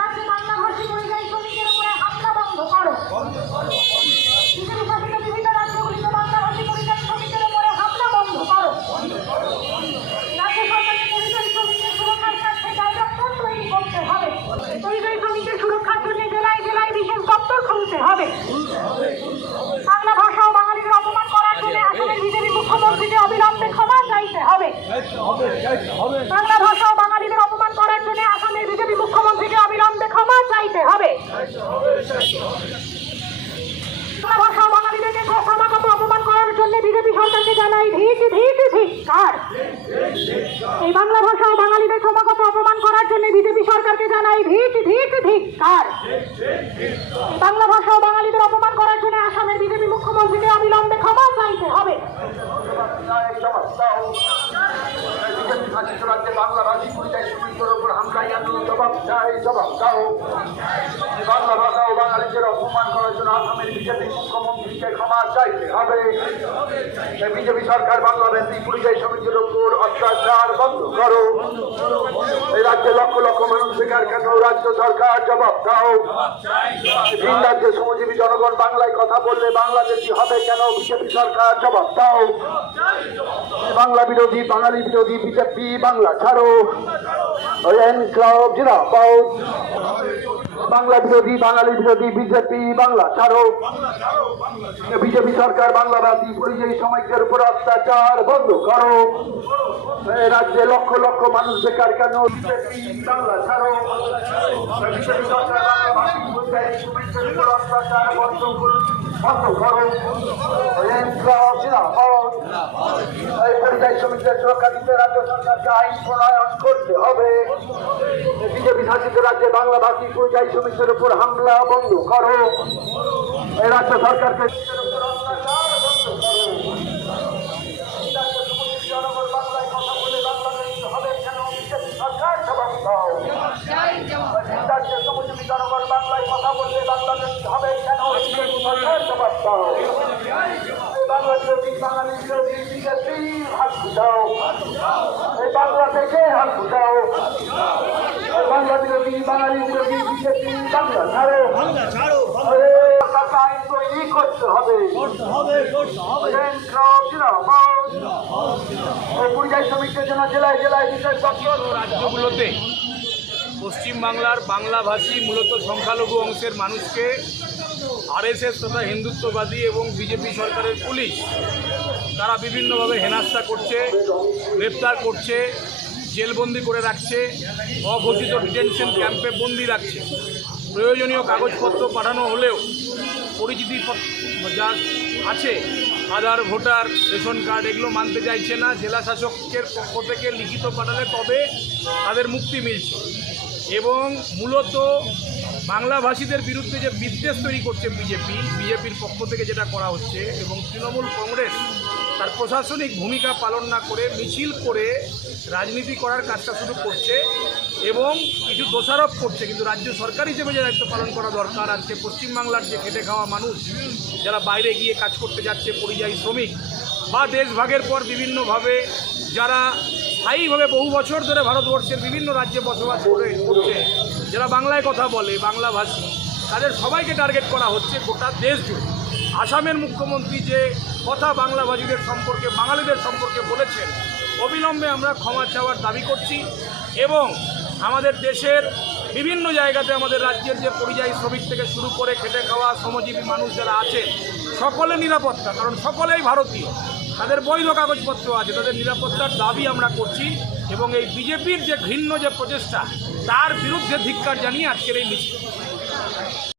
রাজ্যে বাংলাভাষী পরিযায়ী শ্রমিকের উপরে হামলা বন্ধ করো বিজেপি শাসিত বিভিন্ন রাজ্যগুলিতে বাংলাভাষী পরিযায়ী শ্রমিকের উপরে হামলা বন্ধ করো রাজ্য সরকারকে পরিযায়ী শ্রমিকের সুরক্ষার স্বার্থে ডাইরেক্টর তৈরি করতে হবে পরিযায়ী শ্রমিকের সুরক্ষার জন্য জেলায় জেলায় বিশেষ দপ্তর খুলতে হবে বাংলা ভাষা ও বাঙালিদের অপমান করার জন্য আসামের বিজেপি মুখ্যমন্ত্রীকে অবিলম্বে ক্ষমা চাইতে হবে বাংলা ভাষা ও বাঙালিদের অপমান করার জন্য আসামের বিজেপি মুখ্যমন্ত্রীকে অবিলম্বে ক্ষমা চাইতে হবে বাংলা ভাষা ও বাঙালিদেরকে ক্রমাগত অপমান করার জন্য বিজেপি সরকারকে জানাই ধিক ধিক ধিক কার এই বাংলা ভাষা ও বাঙালিদের ক্রমাগত অপমান করার জন্য বিজেপি সরকারকে জানাই ধিক ধিক ধিক কার। এই বাংলা ভাষা ও বাঙালিদের অপমান করার জন্য আসামের বিজেপি মুখ্যমন্ত্রীকে অবিলম্বে ক্ষমা চাইতে হবে। বাংলাভাষী পরিযায়ী শ্রমিকদের উপর হামলায় আন্দোলন জবাব বাংলা ভাষা ও বাঙালিদের অপমান করার জন্য আসামের বিজেপি মুখ্যমন্ত্রীকে ক্ষমা চাইতে হবে বিজেপি সরকার বাংলাদেশি পরিযায়ী শ্রমিকদের উপর অত্যাচার বন্ধ করো। এই রাজ্যে লক্ষ লক্ষ মানুষ বেকার কেন রাজ্য সরকার জবাব দাও। ভিন রাজ্যে শ্রমজীবী জনগণ বাংলায় কথা বললে বাংলাদেশি হবে কেন? বিজেপি সরকার জবাব দাও। বাংলা বিরোধী, বাঙালি বিরোধী, বিজেপি বাংলা ছাড়ো। ক্লাব জিরাবাউ বাংলা বিরোধী বাঙালি বিরোধী বিজেপি বাংলা ছাড়ো। বিজেপি সরকার বাংলাভাষী পরিযায়ী শ্রমিকদের উপর অত্যাচার বন্ধ করো। রাজ্যে লক্ষ লক্ষ মানুষ বেকার কেন? বিজেপি বাংলা ছাড়ো। বিজেপি সরকার বাংলাভাষী পরিযায়ী উপর অত্যাচার বন্ধ বন্ধ করো। পরিযায়ী শ্রমিকদের সুরক্ষা দিতে রাজ্য সরকারকে আইন প্রণয়ন করতে হবে। শাসিত রাজ্যে বাংলাভাষী পরিযায়ী শ্রমিকদের উপর হামলা বন্ধ করো এই রাজ্য সরকারকে জনগণ বাংলায় কথা বাংলাদেশি বললে বাংলাদেশি হবে কেন সরকার জবাব দাও এই বাংলা বিরোধী বাঙালি বিরোধী বিজেপি হাত বুঝাও এই বাংলা থেকে হাত বুঝাও বাংলা বিরোধী বাঙালি বিরোধী বিজেপি বাংলা ছাড়ো। আরে, সরকারকে আইন তৈরি করতে হবে। পরিযায়ী শ্রমিকদের জন্য জেলায় জেলায় বিশেষ দপ্তর রাজ্যগুলোতে পশ্চিমবাংলার বাংলাভাষী মূলত সংখ্যালঘু অংশের মানুষকে আরএসএস তথা হিন্দুত্ববাদী এবং বিজেপি সরকারের পুলিশ তারা বিভিন্নভাবে হেনাস্তা করছে গ্রেপ্তার করছে জেলবন্দি করে রাখছে, অঘোষিত ডিটেনশন ক্যাম্পে বন্দি রাখছে। প্রয়োজনীয় কাগজপত্র পাঠানো হলেও পরিচিতি যা আছে, আধার, ভোটার, রেশন কার্ড এগুলো মানতে চাইছে না। জেলা শাসকের পক্ষ থেকে লিখিত পাঠালে তবে তাদের মুক্তি মিলছে। এবং মূলত বাংলাভাষীদের বিরুদ্ধে যে বিদ্বেষ তৈরি করছে বিজেপি, বিজেপির পক্ষ থেকে যেটা করা হচ্ছে এবং তৃণমূল কংগ্রেস তার প্রশাসনিক ভূমিকা পালন না করে মিছিল করে রাজনীতি করার কাজটা শুরু করছে এবং কিছু দোষারোপ করছে। কিন্তু রাজ্য সরকার হিসেবে যে দায়িত্ব পালন করা দরকার আজকে পশ্চিমবাংলার যে খেটে খাওয়া মানুষ, যারা বাইরে গিয়ে কাজ করতে যাচ্ছে, পরিযায়ী শ্রমিক বা দেশভাগের পর বিভিন্নভাবে যারা স্থায়ীভাবে বহু বছর ধরে ভারতবর্ষের বিভিন্ন রাজ্যে বসবাস করে করছে, যারা বাংলায় কথা বলে, বাংলাভাষী, তাদের সবাইকে টার্গেট করা হচ্ছে গোটা দেশ জুড়ে। আসামের মুখ্যমন্ত্রী যে কথা বাংলাভাষীদের সম্পর্কে, বাঙালিদের সম্পর্কে বলেছেন। অবিলম্বে আমরা ক্ষমা চাওয়ার দাবি করছি এবং আমাদের দেশের বিভিন্ন জায়গাতে আমাদের রাজ্যের যে পরিযায়ী শ্রমিক থেকে শুরু করে খেটে খাওয়া, শ্রমজীবী মানুষ যারা আছেন সকলে নিরাপত্তা, কারণ সকলেই ভারতীয়। তাদের বৈধ কাগজপত্র আছে, তাদের নিরাপত্তার দাবি আমরা করছি এবং এই বিজেপির যে ঘৃণ্য যে প্রচেষ্টা, তার বিরুদ্ধে ধিক্কার জানিয়ে আজকের এই মিছিল।